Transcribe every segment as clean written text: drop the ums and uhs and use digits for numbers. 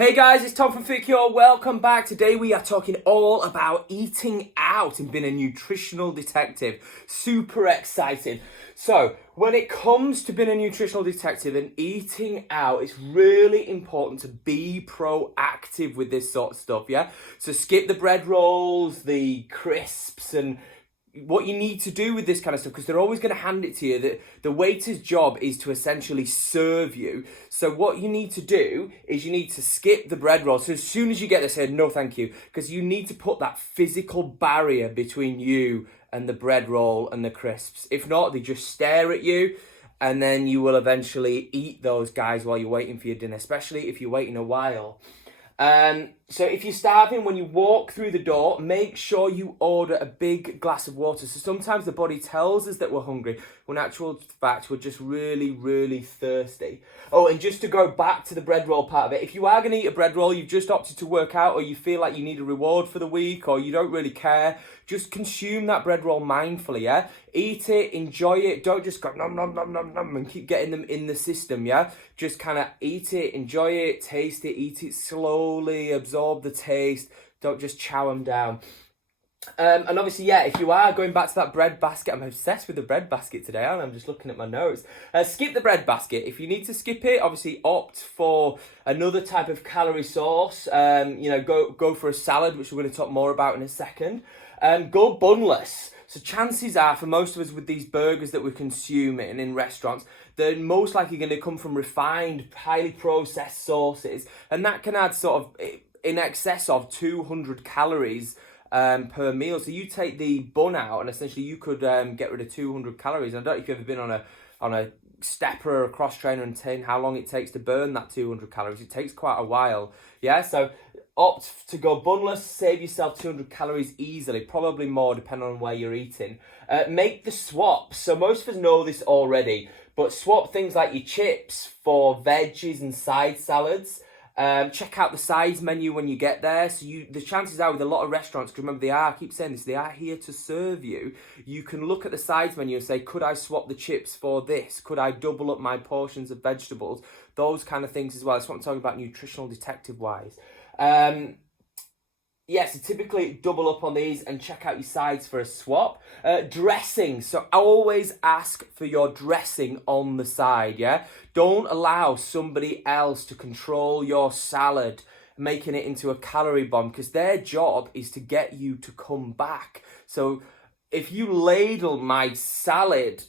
Hey guys, it's Tom from FitCure. Welcome back. Today we are talking all about eating out and being a nutritional detective. Super exciting. So, when it comes to being a nutritional detective and eating out, it's really important to be proactive with this sort of stuff, yeah? So skip the bread rolls, the crisps, and what you need to do with this kind of stuff, because they're always going to hand it to you. The waiter's job is to essentially serve you. So what you need to do is you need to skip the bread roll. So as soon as you get there, say no thank you, because you need to put that physical barrier between you and the bread roll and the crisps. If not, they just stare at you, and then you will eventually eat those guys while you're waiting for your dinner, especially if you're waiting a while. So if you're starving, when you walk through the door, make sure you order a big glass of water. So sometimes the body tells us that we're hungry, when in actual fact, we're just really, really thirsty. Oh, and just to go back to the bread roll part of it, if you are going to eat a bread roll, you've just opted to work out, or you feel like you need a reward for the week, or you don't really care, just consume that bread roll mindfully, yeah? Eat it, enjoy it, don't just go nom nom nom nom nom and keep getting them in the system, yeah? Just kind of eat it, enjoy it, taste it, eat it slowly, absorb the taste, don't just chow them down. And obviously, yeah, if you are going back to that bread basket, I'm obsessed with the bread basket today, and I'm just looking at my notes. Skip the bread basket. If you need to skip it, obviously opt for another type of calorie source. Go for a salad, which we're going to talk more about in a second. Go bunless. So chances are, for most of us with these burgers that we're consuming in restaurants, they're most likely going to come from refined, highly processed sources, and that can add sort of in excess of 200 calories per meal. So you take the bun out, and essentially you could get rid of 200 calories. And I don't know if you've ever been on a stepper or a cross trainer and seen how long it takes to burn that 200 calories. It takes quite a while. Yeah, so opt to go bunless, save yourself 200 calories easily, probably more depending on where you're eating. Make the swap. So most of us know this already, but swap things like your chips for veggies and side salads. Check out the sides menu when you get there. So the chances are with a lot of restaurants, because remember I keep saying this, they are here to serve you. You can look at the sides menu and say, could I swap the chips for this? Could I double up my portions of vegetables? Those kind of things as well. That's what I'm talking about nutritional detective wise. So typically double up on these and check out your sides for a swap. Dressing. So always ask for your dressing on the side, yeah? Don't allow somebody else to control your salad, making it into a calorie bomb, because their job is to get you to come back. So if you ladle my salad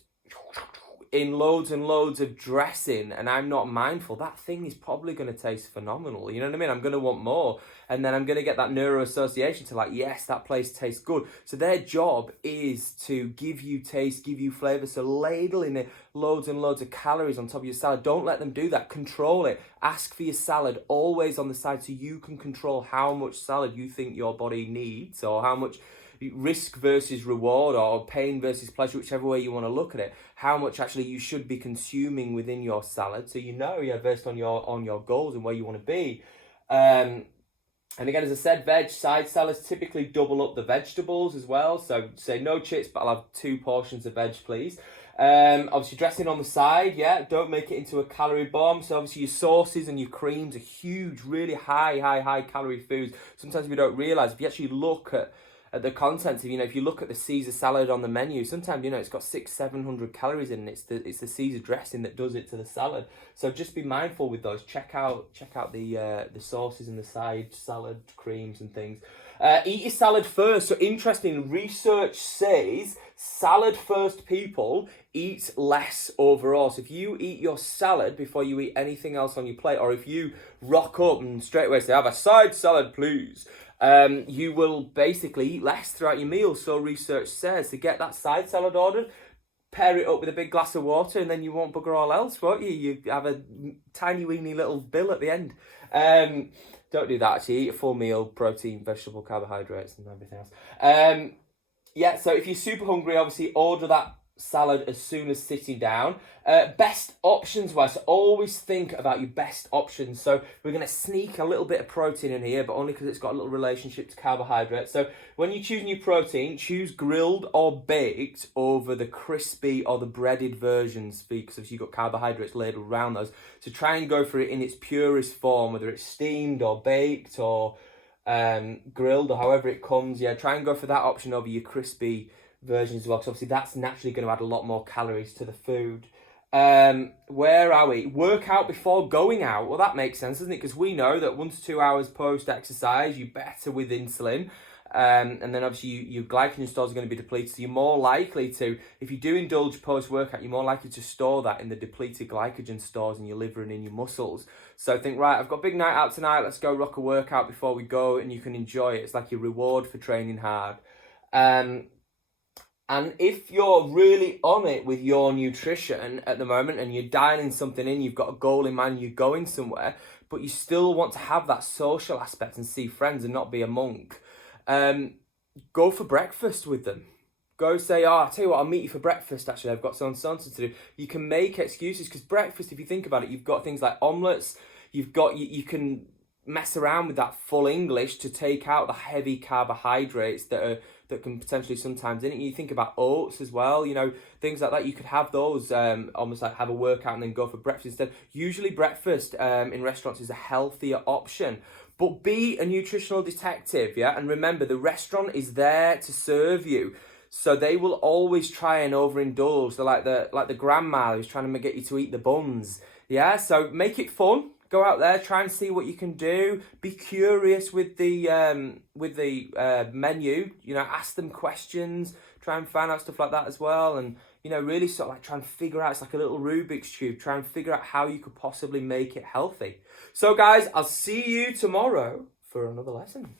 in loads and loads of dressing and I'm not mindful, that thing is probably going to taste phenomenal. You know what I mean? I'm going to want more. And then I'm going to get that neuro association to like, yes, that place tastes good. So their job is to give you taste, give you flavor. So ladle in it loads and loads of calories on top of your salad. Don't let them do that. Control it. Ask for your salad always on the side so you can control how much salad you think your body needs, or how much risk versus reward, or pain versus pleasure, whichever way you want to look at it, how much actually you should be consuming within your salad, so you know, based on your goals and where you want to be. And again, as I said, side salads typically double up the vegetables as well. So say no chips, but I'll have 2 portions of veg, please. Obviously dressing on the side, yeah, don't make it into a calorie bomb. So obviously your sauces and your creams are huge, really high calorie foods. Sometimes we don't realize, if you actually look at the contents of, if you look at the Caesar salad on the menu, sometimes, it's got 600-700 calories in it. It's the Caesar dressing that does it to the salad. So just be mindful with those. Check out the sauces and the side salad creams and things. Eat your salad first. So interesting, research says salad first people eat less overall. So if you eat your salad before you eat anything else on your plate, or if you rock up and straight away say, have a side salad, please, you will basically eat less throughout your meal. So research says to get that side salad ordered, pair it up with a big glass of water, and then you won't bugger all else, won't you? You have a tiny weeny little bill at the end. Don't do that, actually. Eat a full meal, protein, vegetable, carbohydrates, and everything else. So if you're super hungry, obviously order that salad as soon as sitting down. Best options wise, so always think about your best options. So we're going to sneak a little bit of protein in here, but only because it's got a little relationship to carbohydrates. So when you choose your protein, choose grilled or baked over the crispy or the breaded versions, because obviously you've got carbohydrates labeled around those. So try and go for it in its purest form, whether it's steamed or baked or grilled or however it comes. Yeah, try and go for that option over your crispy versions as well, because obviously that's naturally going to add a lot more calories to the food. Where are we? Work out before going out. Well, that makes sense, doesn't it? Because we know that 1 to 2 hours post exercise, you're better with insulin. And then obviously your glycogen stores are going to be depleted. So you're more likely to, if you do indulge post-workout, you're more likely to store that in the depleted glycogen stores in your liver and in your muscles. So think, right, I've got a big night out tonight. Let's go rock a workout before we go, and you can enjoy it. It's like your reward for training hard. And if you're really on it with your nutrition at the moment and you're dialing something in, you've got a goal in mind, you're going somewhere, but you still want to have that social aspect and see friends and not be a monk, go for breakfast with them. Go say, oh, I'll tell you what, I'll meet you for breakfast, actually, I've got something to do. You can make excuses, because breakfast, if you think about it, you've got things like omelettes, you can mess around with that full English to take out the heavy carbohydrates that can potentially sometimes in it. You think about oats as well, things like that. You could have those almost like have a workout and then go for breakfast instead. Usually breakfast in restaurants is a healthier option. But be a nutritional detective, yeah? And remember, the restaurant is there to serve you. So they will always try and overindulge. They're like the grandma who's trying to get you to eat the buns. Yeah, so make it fun. Go out there, try and see what you can do. Be curious with the menu. Ask them questions. Try and find out stuff like that as well. And really sort of like try and figure out. It's like a little Rubik's cube. Try and figure out how you could possibly make it healthy. So guys, I'll see you tomorrow for another lesson.